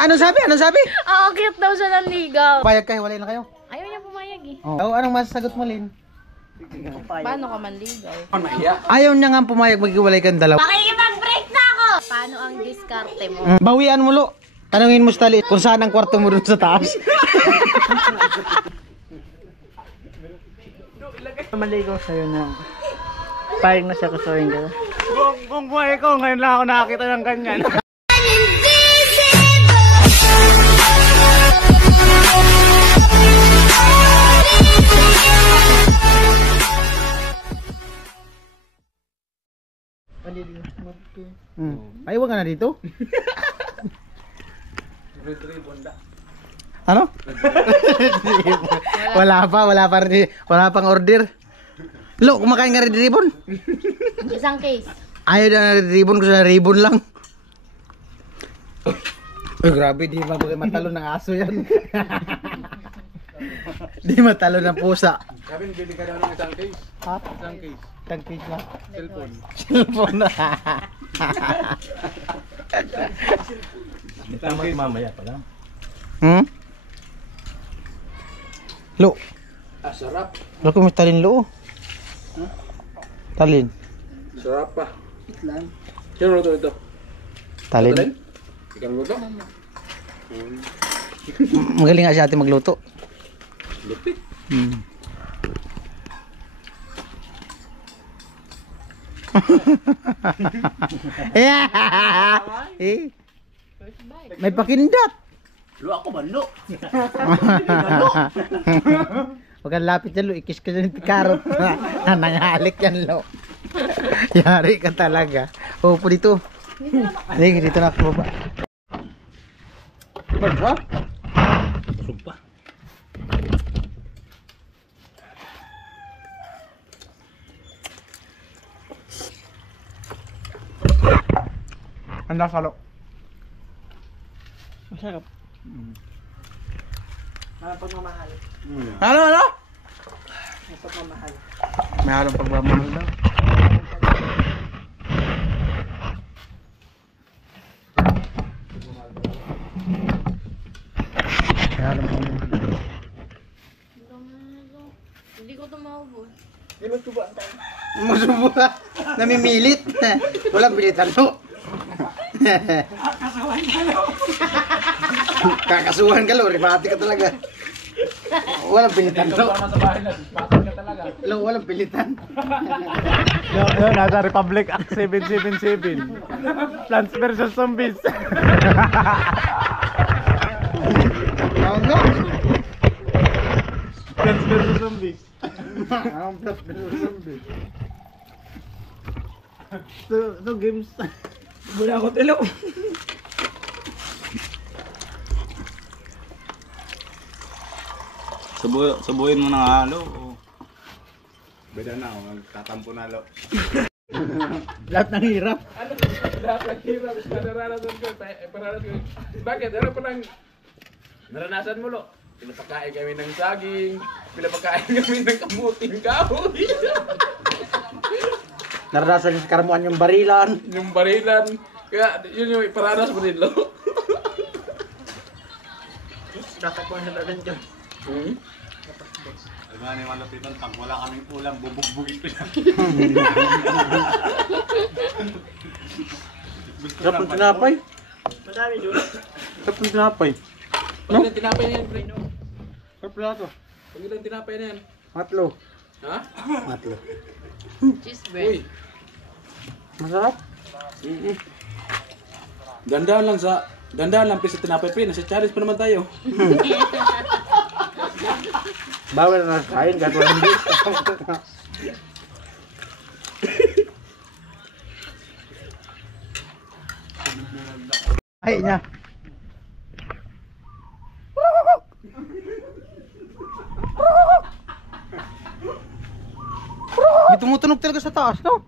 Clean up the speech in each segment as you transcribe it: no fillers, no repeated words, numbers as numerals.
Ano sabi? Ano sabi? Aakyat daw siya ng ligaw. Payag kayo, walay na kayo. Ayaw niya pumayag eh. Oh, anong masasagot mo, Lin? Paano ka manligaw? Ayaw niya nga pumayag, maghiwalay kang dalawa. Pakikipag-break na ako! Paano ang diskarte mo? Bawian mo, Lo. Tanungin mo Stali kung saan ang kwarto mo dun sa taas. Maligaw sa'yo na payag na siya kusuhin ka. Kung buhay ko, ngayon lang ako nakakita ng ganyan. Ay, wag ka na dito. Ano? wala pang order. Lo, kumakain ka red ribbon? Isang case. Ayaw na red ribbon, gusto na ribbon lang. Ay, grabe, di matalo ng aso yan. Di matalo ng pusa. Sabi, bili ka daw ng isang case. Ha? Isang case. Isang case lang. Cellphone. Cellphone na. Mamaya pa lang. Lo. Ah, sarap. Lo, kung may talin, Lo. Talin. Sarap pa. Itlan. Sino luto ito? Talin. Ikaw luto? Magaling nga si ate magluto. Lupit. Eh. May pakindat. Lo ako ba? Lo? Huwag kang lapit yan, Lo. Ikis ka dyan yung karot. Nangalik yan, Lo. Yari ka talaga. Upo dito. Sige, dito na ako baba. Ba? Sumpa. Ang lasa, Lo. Masarap. Pagmamahal. Ano? Pagmamahal. May halong pagmamahal daw. May halong pagmamahal. Hindi ko ito maubos. Di ba tubaan tayo? Masubo ka. Namimilit. Walang bilitan, Lo. Kakasuhan ka, Lo. Ribati ka talaga. Walang pilitan, Lo. Lo, walang pilitan. Yun, nasa Republic Act 777. Plants vs. Zombies. Ano? Plants vs. Zombies. Anong plus zombie? So games. Wala ako tilo. Subuhin mo na nga, Lo. Beda na, tatampo na, Lo. Lahat ng hirap. Lahat ng hirap, naranasan ko. Bakit? Ano pa lang naranasan mo, Lo? Pinapakain kami ng saging, pinapakain kami ng kamuting kahoy. Naranasan yung karamuan yung barilan. Yung barilan. Kaya yun yung iparanas mo din, Lo. Dapat ko na lang dyan. Alam nga ni Malapitan, pag wala kaming ulam, bubugbugin ko yan. Sarap ng tinapay. Madami doon. Sarap ng tinapay. Pag ilang tinapay na yan, pre. Sarap na ito. Pag ilang tinapay na yan. Matlo. Ha? Matlo. Cheese Uy. bread. Masarap. Gandaan lang pre sa tinapay, pre. Nasa challenge pa naman tayo. Bawal na kain kahit walang bis. Ay niya. May tumutunog talaga sa taas, no?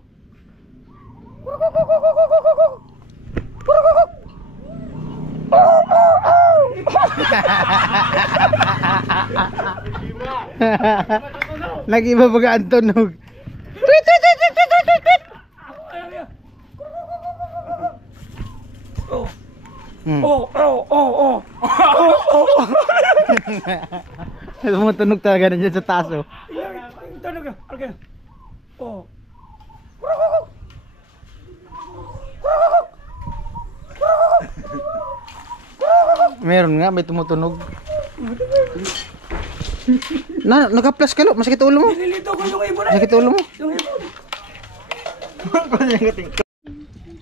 Nag-iba baga ang tunog. Tweet, tweet, tweet, tweet, tweet, tweet, tweet. Hmm. Oh, oh, oh, oh. Oh, oh, oh. Tumutunog talaga nandiyan sa taas oh. Tunog ka. Okay. Oh. Meron nga, may tumutunog. Naka-plus ka lo, masakit ulo mo. Nilito ko yung ibon. Masakit ulo mo. Yung ibon.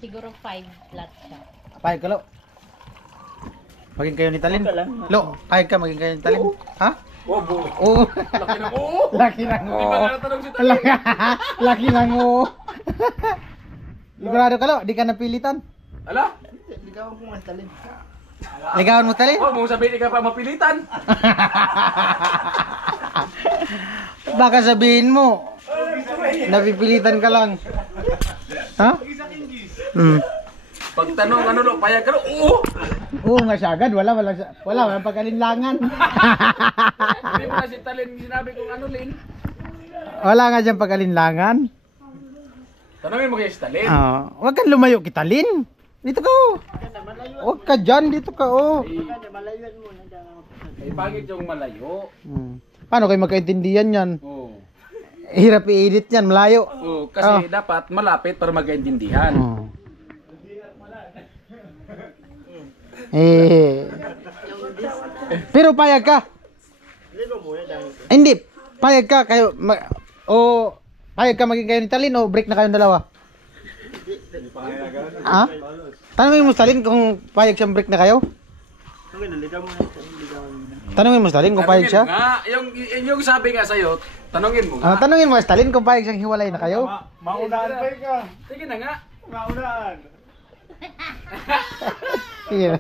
Siguro 5 flat siya. Payag ka lo. Maging kayo ni Talin. Lo, payag ka maging kayo ni Talin. Ha? Bobo. Oo. Laki ng oo. Laki ng Hindi ba oo. natatanong si Talin? Laki ng oo. Sigurado ka lo, di ka napilitan. Ala? Ligawan mo Talin? Oh, mong sabihin ka pa mapilitan. Baka sabihin mo, napipilitan ka lang. Ha? Hmm. Pagtanong ano lo, payag ka lo. Oo. Oo nga siya agad, walang pagkalinlangan. Hindi mo na si Talin sinabi kung ano, Lin. Wala nga dyan pagkalinlangan. Tanongin mo kay si Talin. Huwag kang lumayo kita, Lin. Dito ka oh. Huwag ka dyan, dito ka oh. Ay, pangit yung malayo. Paano kayo magkaintindihan yan? Oo. Hirap i-edit yan, malayo. Oo, kasi dapat malapit para magkaintindihan. Pero payag ka. Hindi, payag ka kayo payag ka maging kayo ni Talin o break na kayong dalawa? Ha? Tanungin mo Talin kung payag siyang break na kayo? Tanungin mo Talin kung payag siya? Tanungin mo nga, yung sabi nga sa'yo, tanungin mo nga. Tanungin mo Talin kung payag siyang hiwalay na kayo? Maunaan pa ka. Sige na nga. Maunaan. Sige na.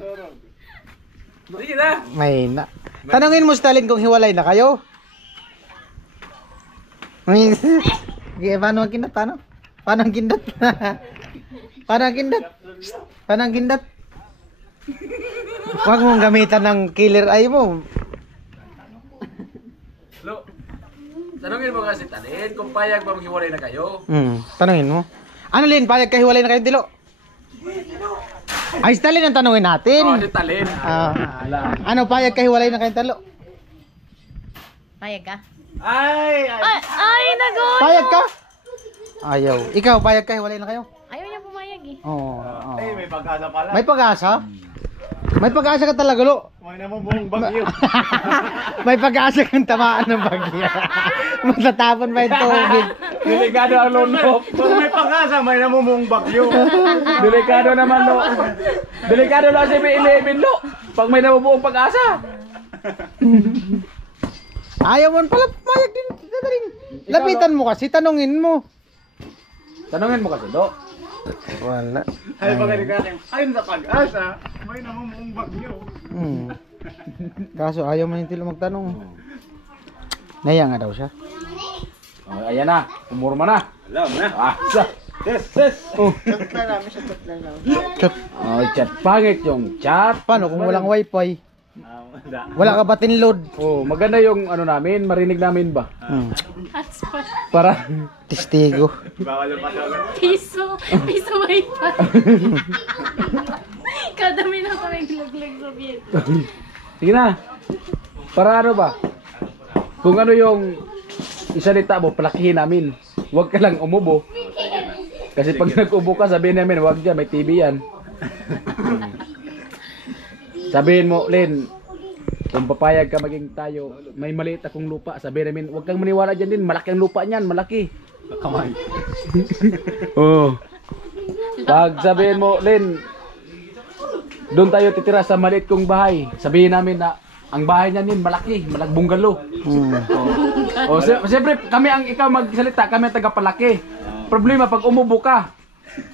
Sige na. May na. Tanungin mo Talin kung hiwalay na kayo? Sige, paano ang kindat? Paano? Paano ang kindat? Paano ang kindat? Paano ang kindat? Huwag mong gamitan ng killer eye mo. Lo, tanungin mo nga si Talin kung payag ba maghiwalay na kayo. Tanungin mo. Ano Lin, payag ka hiwalay na kayo, Dilo? Ay, si Talin ang tanungin natin. Oo, si Talin. Ano, payag ka hiwalay na kayo, Talo? Payag ka? Ay! Ay, nagot! Payag ka? Ayaw. Ikaw, payag ka hiwalay na kayo? Ayaw niya pumayag eh. Oo. Ay, may pag-asa pala. May pag-asa? May pag-asa ka talaga, Lo. May namumuong bagyo. May pag-asa kang tamaan ng bagyo. Matatapon ba yung tubig? Delikado ang lono. Kung may pag-asa, may namumuong bagyo. Delikado naman lo. Delikado lang si B11 lo. Pag may nabubuong pag-asa. Ayaw mo pala pumayag din. Lapitan mo kasi, tanungin mo. Tanungin mo kasi lo. Wala. Ay, pagkali ka ayon sa pag-asa, may namumuong bagyo. Kaso ayaw mo yung Tilo magtanong. Naya nga daw siya. Oh, ayan na. Umurma na. Alam na. Asa. Ses. Oh, chat. Pangit yung chat. Paano kung walang wifi? Wala ka ba tinload? Oh, maganda yung ano namin, marinig namin ba? Hotspot. Para Testigo. Bawal yung pasagan. Piso wifi. Kada minuto may glaglag sa biyet. sige na. Para ano ba? Kung ano yung isalita mo, palakihin namin. Huwag ka lang umubo. Kasi pag nag-ubo ka, sabihin namin, huwag dyan, may TV yan. Sabihin mo, Len, kung papayag ka maging tayo, may maliit akong lupa. Sabihin namin, huwag kang maniwala dyan din, malaki ang lupa niyan, malaki. Kamay. Oo. Pag sabihin mo, Len, doon tayo titira sa maliit kong bahay. Sabihin namin na, ang bahay niyan din, malaki, bungalow. O, siyempre, kami ang ikaw magsalita, kami ang tagapalaki. Problema, pag umubo ka,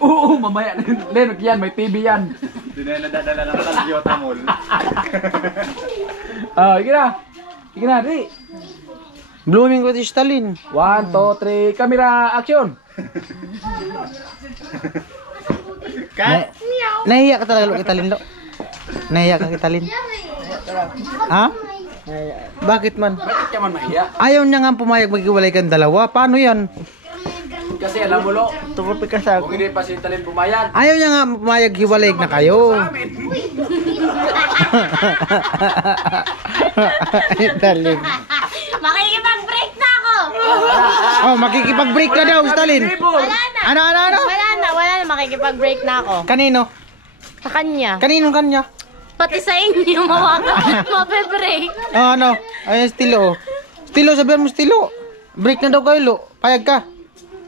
oo, mamaya, Len, yan, may TV yan. Hindi na nadadala ng Talyota Mall. Sige na. Sige na, Ri. Blooming ko si Stalin. 1, 2, 3, camera, action. Nahiya ka talaga Lo, Kitalin Lo. Nahiya ka Kitalin. Ha? Bakit man? Bakit ka man mahiya? Ayaw niya nga pumayag maghiwalay kang dalawa. Paano yan? kasi alam mo lo, Tukupi ka sa kung ako. hindi pa si Talin pumayag. Ayaw niya nga pumayag hiwalay na kayo. Sa amin. Ay, Talin. Makikipag-break na ako! Oh, makikipag-break na daw, Stalin. Wala na! Ano? Wala na, makikipag-break na ako. Kanino? Sa kanya. Kaninong kanya? Pati sa inyo, mape-break. Oh, ano? Ayun, Stilo. Stilo, sabihan mo, Stilo. Break na daw kayo, Lo. Payag ka.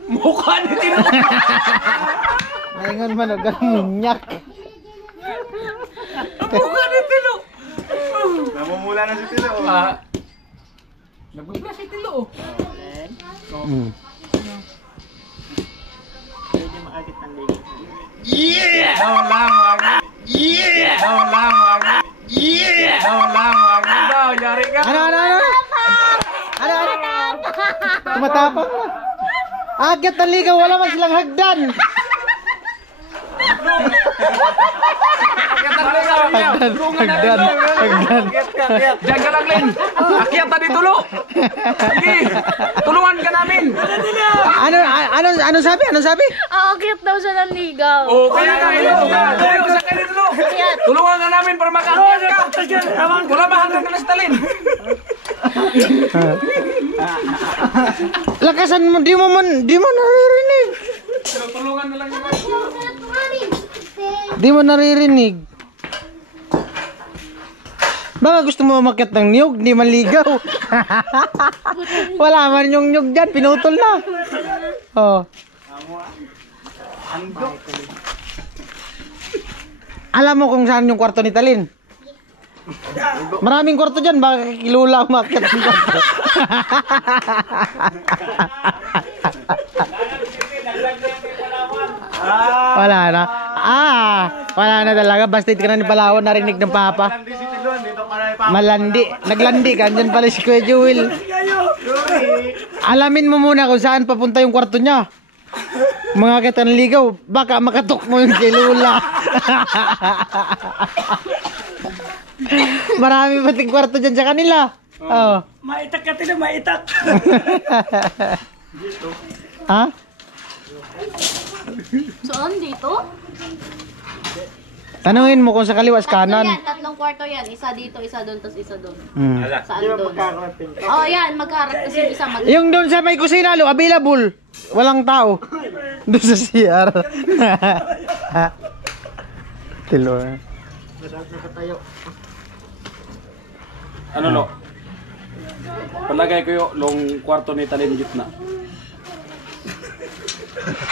Mukha ni Tino. Malingon man, huwag minyak. Mukha ni Tino. Namumula na si Tilo. Nagbibla si Tilo. Mm. Pwede makakit ng ligo. Daw lamang. Daw lamang. Daw lamang. Daw, yari ka. Ano? Tumatapang na. Agyat ng ligaw, wala man silang hagdan. Hagdan. Diyan ka lang, Lin. Akyat na dito, Lo. Sige, tulungan ka namin. Ano sabi? Aakit daw siya ng ligaw. Oh, kaya nga, Lo. Tayo, sakay dito, Lo. Tulungan ka namin para makakyat ka. Wala ba hanggang ka na sa Talin? Lakasan mo, di mo naririnig. Tulungan na lang yun. Di mo naririnig. Baka gusto mo umakyat ng niyog, di maligaw. Wala man yung niyog dyan, pinutol na. Oh. Alam mo kung saan yung kwarto ni Talin? Maraming kwarto dyan, baka kilula umakyat ng kwarto. Wala na. Wala na talaga. Basta ka na ni Palawan, narinig ng Papa. Hindi si Tilo. Dito ka na ipa. Malandi. Naglandi ka. Andyan pala si Kuya Jewel. Alamin mo muna kung saan papunta yung kwarto niya. Mga kita ng ligaw, baka makatok mo yung kay Lula. Marami pating kwarto dyan sa kanila. Oh. Maitak ka Tilo, maitak. Ha? Saan dito? Tanungin mo kung sa kaliwa sa kanan. Tatlong kwarto yan. Isa dito, isa doon, tapos isa doon. Hmm. Saan Di ba doon? magkakaroon ka? Oh, yan. Magkaharap kasi yung isa mag... Yung doon sa may kusina, Lo, available. Walang tao. Doon sa CR. Tilo. Ano, Lo? Palagay ko yung kwarto ni Talin gitna.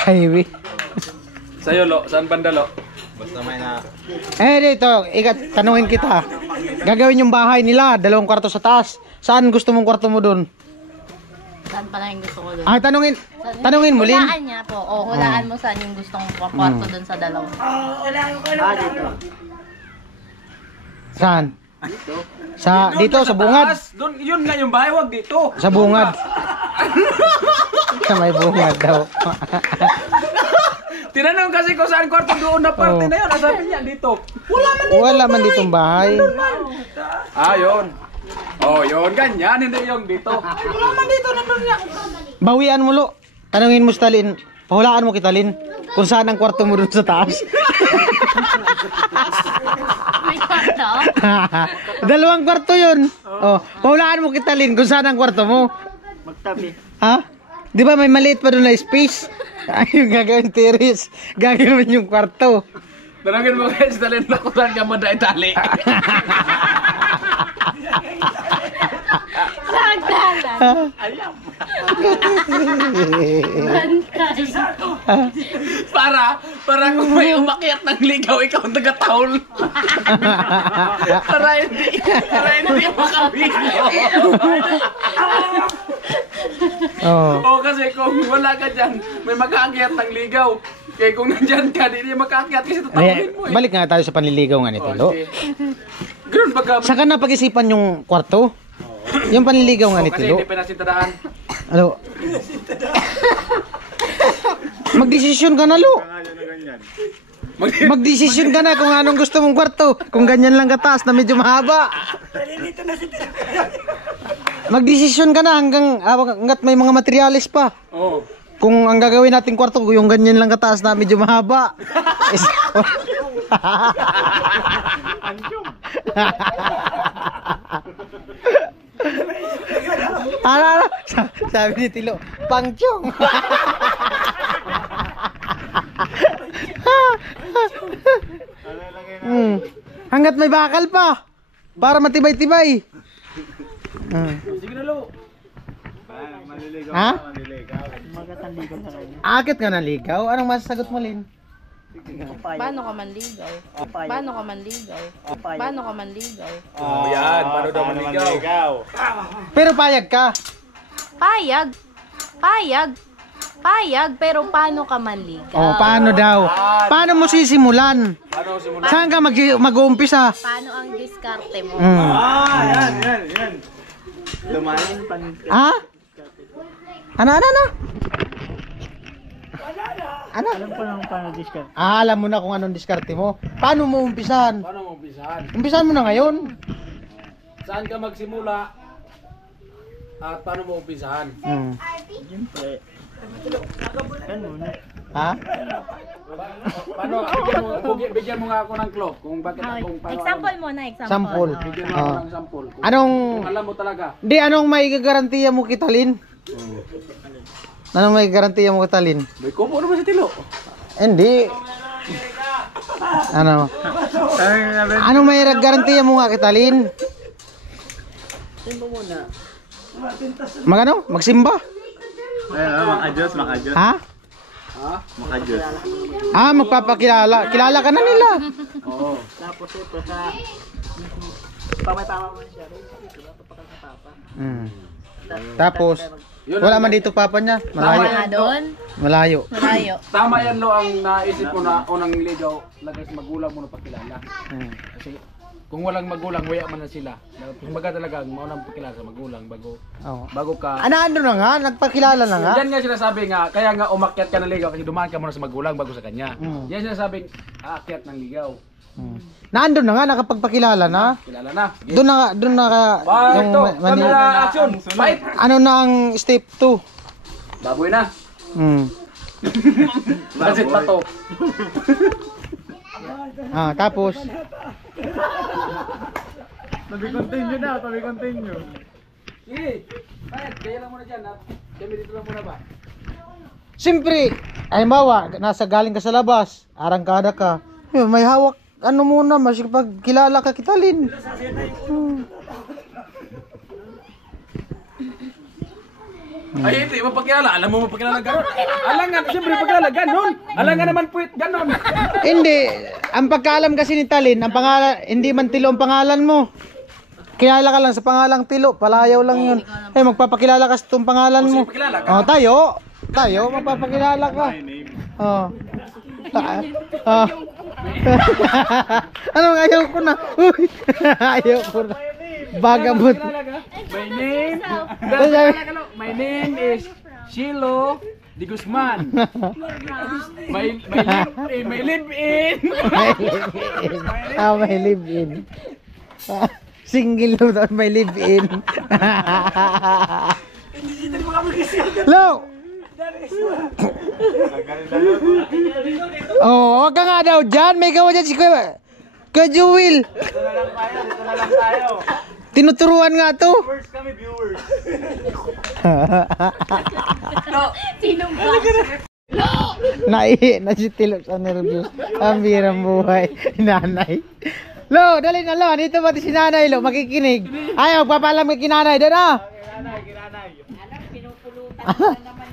Highway. Sa'yo, Lo. Saan banda, Lo? Basta may na. Dito, tanungin kita. Gagawin yung bahay nila, 2 kwarto sa taas. Saan gusto mong kwarto mo doon? Saan pala yung gusto ko doon? Tanungin mo, Lin. Hulaan niya po. O, hulaan mo saan yung gustong kwarto doon sa dalawa. Dito. Saan? Dito, sa bungad. Doon, yun nga yung bahay, wag dito. Sa bungad. Sa may bungad daw. Tinanong kasi kung saan kwarto doon na parte na yun. Sabi niya, dito. Wala man ditong bahay. Yun. Oh, yun. Ganyan. Hindi yung dito. Bawian mo, Lo. Tanungin mo si Talin. Pahulaan mo kita, Lin. Kung saan ang kwarto mo doon sa taas. May kwarto? 2 kwarto yun. Oh, pahulaan mo kita, Lin, kung saan ang kwarto mo. Magtabi. Ha? Di ba may maliit pa doon na space? Ay, yung gagawin terrace. Gagawin yung kwarto. Tanongin mo guys, Talin na kung saan ka maday-tali. Sagdalan. Para kung may umakyat ng ligaw, ikaw ang taga-taul. para hindi makaligaw. Oh. Kasi kung wala ka dyan, may mag-aakyat ng ligaw. Kaya kung nandyan ka, hindi mag-aakyat kasi tatawin mo eh. Balik nga tayo sa panliligaw nga nito, Lo. sige. Ganun baga. Saka na pag-isipan yung kwarto. Yung panliligaw nga nito, Kasi Lo. hindi pinasintadaan. Ano? Magdesisyon ka na, Lo. Magdesisyon ka na kung anong gusto mong kwarto. Kung ganyan lang kataas na medyo mahaba. Magdesisyon ka na hanggat may mga materyales pa. Oo. Kung ang gagawin nating kwarto, yung ganyan lang kataas na medyo mahaba. Ano? Sabi ni Tilo, pangchong. Hanggat may bakal pa. Para matibay-tibay. Sige na, Lo. Maliligaw. Ha? Maliligaw. Magatanligaw sa kanya. Akit ka na ligaw? Anong masasagot mo, Lin? Paano ka manligaw? Paano ka manligaw? Paano ka manligaw? Yan, paano daw manligaw? Pero payag ka. Payag. Payag. Payag, pero paano ka manligaw? Oh, paano daw? Paano mo sisimulan? Paano simulan? Saan ka mag-uumpisa? Paano ang diskarte mo? Yan. Dumanin. Ha? Ano? Ano? Alam ko lang paano discount. Alam mo na kung anong diskarte mo. Paano mo umpisahan? Paano mo umpisahan? Umpisahan mo na ngayon. Saan ka magsimula? At paano mo umpisahan? Siyempre. Yan muna. Ha? Paano? Bigyan mo nga ako ng clue kung bakit kung paano. Example mo na, example. Sample. Bigyan mo ako ng sample. Kung, Anong kung alam mo talaga. Di anong may garantiya mo kita, Lin? Anong may garantiya mo kita, Lin? May kupo naman si Tilo. Hindi. Ano? Anong may garantiya mo nga kita, Lin? Simbo muna. Magano? Magsimba? Makajos. Ha? Ha? Makajos. Magpapakilala. Kilala ka na nila. Oo. Tapos ito sa... Pamay-pama mo siya. Papakal sa papa. Tapos, Yun wala ang- man dito papa niya. Tama Malayo. nga doon. Malayo. Malayo. Tama yan, Lo, ang naisip ko na unang ligaw, lagay sa magulang mo na pakilala. Kasi kung walang magulang, waya man na sila. Kumbaga talaga, maunang pakilala sa magulang bago ka. Ano na nga? Nagpakilala na nga? Yan nga sinasabi nga, kaya nga umakyat ka ng ligaw kasi dumaan ka muna sa magulang bago sa kanya. Yan sinasabing aakyat ng ligaw. Naandun na nga, nakapagpakilala na. Kilala na. Sige. Doon na ka, yung Ito, mani- camera action. Fight. ano na ang step 2? Baboy na. Basit pa to. Tapos, Tabi-continue na, tabi-continue. Sige. Fight. Kaya lang muna dyan. Kami dito lang muna ba? siyempre, halimbawa, nasa galing ka sa labas, arangkada ka, may hawak, ano muna, masipagkilala ka kita, Lin. Ay, hindi, mapakilala. Alam mo mapakilala gano'n. Alam nga, siyempre mapakilala gano'n. Alam nga naman puwit gano'n. Hindi, ang pagkaalam kasi ni Talin, ang pangalan, hindi man Tilo ang pangalan mo. Kilala ka lang sa pangalang Tilo, palayaw lang yun. Magpapakilala ka sa itong pangalan mo. Sige, pakilala ka. Tayo, magpapakilala ka. Anong ayaw ko na? Uy, ayaw ko na. Bagamot. My name is Shilo Di Guzman. May live-in. May live-in. Single daw may live-in. Lo! Wag ka nga daw dyan. May gawa dyan si Kuya Jewel. Dito na lang tayo. Tinuturuan nga to. Viewers kami, viewers. Sinong ba? Na si Tilo sa nervyos. Ang birang buhay. Nanay. Lo, dali na lo. Dito ba si nanay lo? Makikinig. Ay, magpapalam kay kinanay. Doon na. Kinanay. Alam, pinupulutan na naman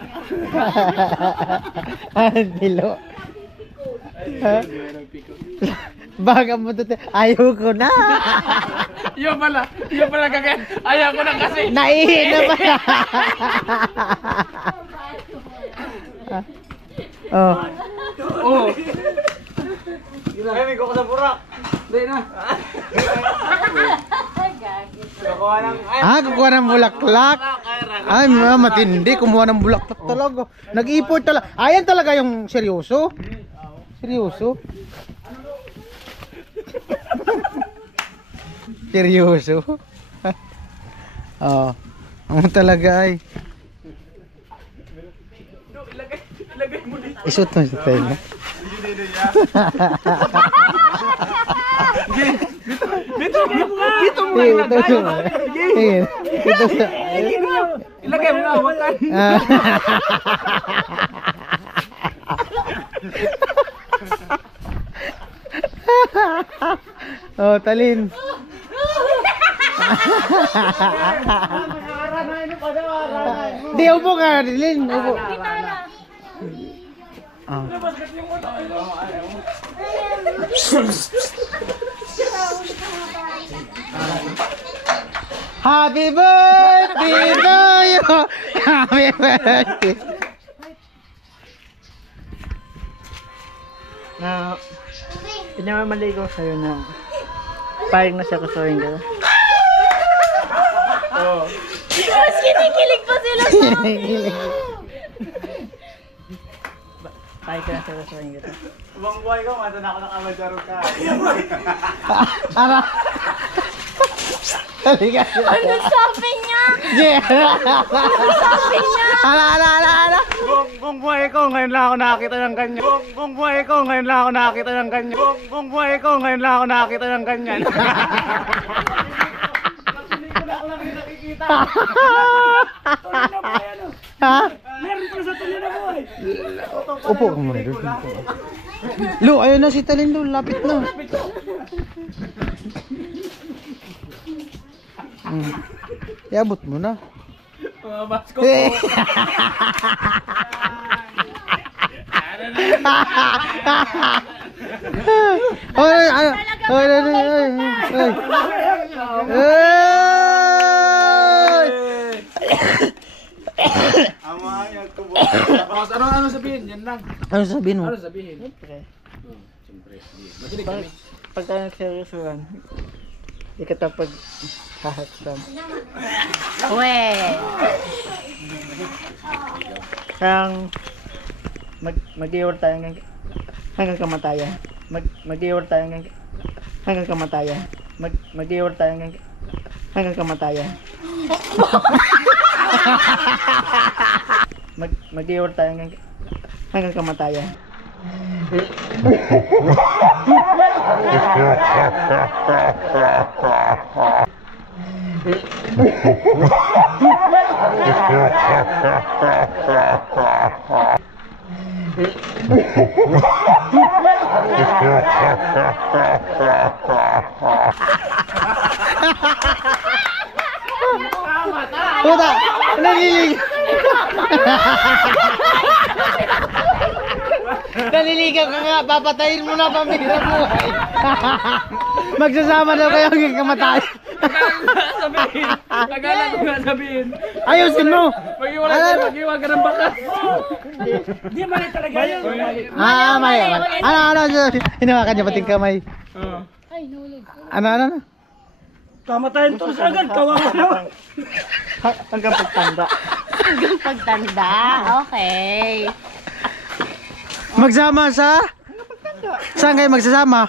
yan. Tilo. Baga mo to. Ayaw ko na. Yun pala kagaya. Ayaw ko na kasi. Naihi na pala. Oo. Ay, may kuko sa burak. Dahil na. Kukuha ng... Kukuha ng bulaklak. Ay, matindi. Kumuha ng bulaklak talaga. Nag-import talaga. Ayan talaga yung seryoso. Seryoso. Seryoso. Ano talaga ay. Isut mo sa tenga. Dito mo nga! Dito mo Eh, nga ito ilagay! yun. Ito sa... Ilagay mo nga, hawakan! Ah. Oh, talin. Di, upo ka, Lin. Upo. Ah. Happy birthday to you. Happy birthday. Na, pinamamali ko sa'yo na payag na siya kusuhin ka. Mas kinikilig pa sila sa Payag ka na siya kusuhin ka. Ibang buhay ko, mata na ako nakamadaro ka. Ara. Halika. Ano sabi niya? Ala. Buong buhay ko, ngayon lang ako nakakita ng ganyan. Buong buhay ko, ngayon lang ako nakakita ng ganyan. Buong buhay ko, ngayon lang ako nakakita ng ganyan. Ha? Meron pala sa tuloy na buhay. Upo ka muna doon. Lu, ayun na si Talin, Lu. Lapit na. Iabot mo na. Mga basko! Eh. Ay, ay, ay, ay. Ama, yan tubo. Ano sabihin? Yan lang. Ano sabihin mo? Ano sabihin? Siyempre, Siyempre. Madilig kami. pag tayo nagseryosohan, di ka tapag hahaksan. Uwe. Kang mag-iwar tayo hanggang kamatayan. Mag-iwar tayo hanggang kamatayan. Mag-iwar tayo hanggang kamatayan. Mag-iwar tayo hanggang kamatayan. Puta! Nalilig! Naliligaw ka nga, papatayin mo na pamilya buhay. Magsasama daw kayo hanggang kamatayan. Tagalan ko nga sabihin. Ayusin mo! Mag-iwag ka ng bakas. Di mali talaga yun. May. Ano, hinawakan niya pating kamay. Ay, nulog. Ano? Kamatayin to sa agad, kawawa naman. Hanggang pagtanda. Hanggang pagtanda. Okay. Magsama sa? Saan kayo magsasama?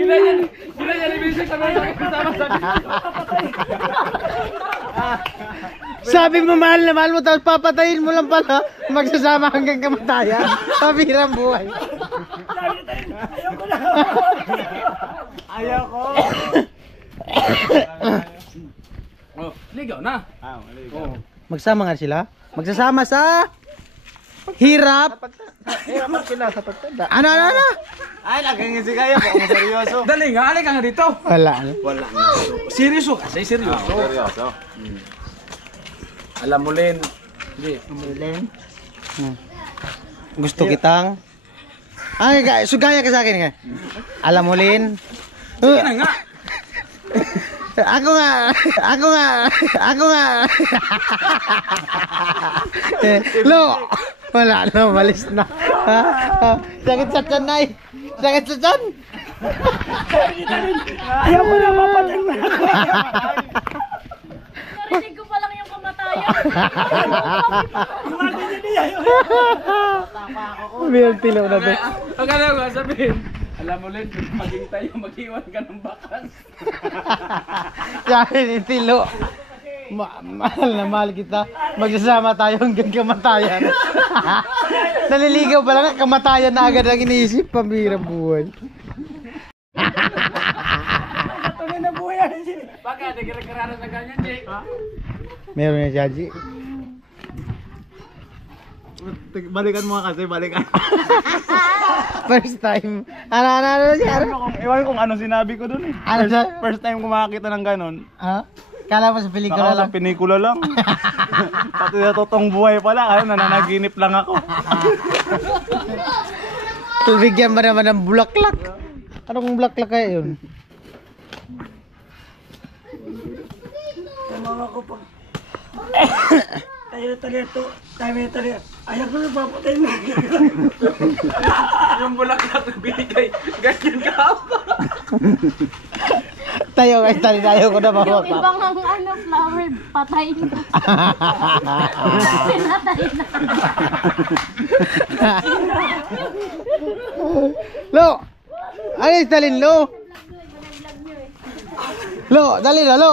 Ginanya ni Bisik kami sama sa Sabi mo mahal na mahal mo, tapos papatayin mo lang pala. Magsasama hanggang kamatayan. Pabirang buhay. Ayaw ko. Oh, ligaw na. Magsama nga sila. Magsasama sa hirap. Dapat sila sa pagtanda. Ano? Ay, nagkangin si Kaya po, seryoso. Dali nga, alay ka nga dito. Wala. Seryoso kasi seryoso. Seryoso. Alam mo Len. Sige. Umulan. Gusto kitang. Ay, sugaya ka sa akin nga. Alam mo, Lin. Sige na nga. Ako nga. Lo. Wala na, malis na. Sakit sa tiyan, Nay. Sakit sa tiyan. Ayaw ko na mapatay mo. Narinig ko pa lang yung kamatayan. Mayroon tilaw na to. Ang ano ko sabihin. Alam mo Len, maging tayo, mag-iwan ka ng bakas. Sabi ni Tilo, mahal na mahal kita. Magsasama tayo hanggang kamatayan. Naliligaw pa lang, kamatayan na agad ang iniisip. Pambirang buhay. Bakit? Nagkaranas na ganyan, Jay. Meron na Jaji. Balikan mo nga kasi, balikan. First time. Ano siya? Ewan kung ano sinabi ko dun eh. Ano siya? First time ko makakita ng ganon. Ha? Kala mo sa pelikula Naka lang. sa pinikula lang. Pati na totoong buhay pala, nananaginip lang ako. Bigyan ba naman ng bulaklak? Anong bulaklak kaya yun? Tayo. Ayaw ko na papatay na. Yung bulaklak na binigay, ganyan ka pa. Tayo guys, tayo ko na Yung mawak. ibang ano, flower, patay na. Pinatay na. Lo! Alis, dalin, Lo! Lo, dali na, Lo!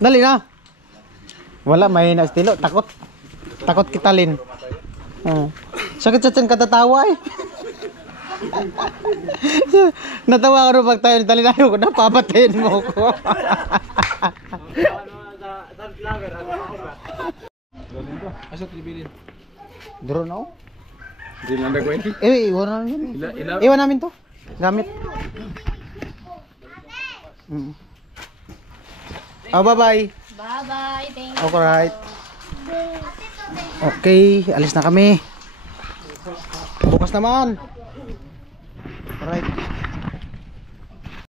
Dali na! Wala, mahina si Tilo. Takot. Takot kita, Lin. Sakit sa tiyan katatawa eh. Natawa ko rin pag tayo. Dali na ko na, papatayin mo ko. Asa tibilin? Drone ako. Hindi lang nagawin. Iwan namin yun. Ilaw. Iwan namin to. Gamit. Bye-bye. Bye-bye. Thank you. Alright. Okay, alis na kami. Bukas naman.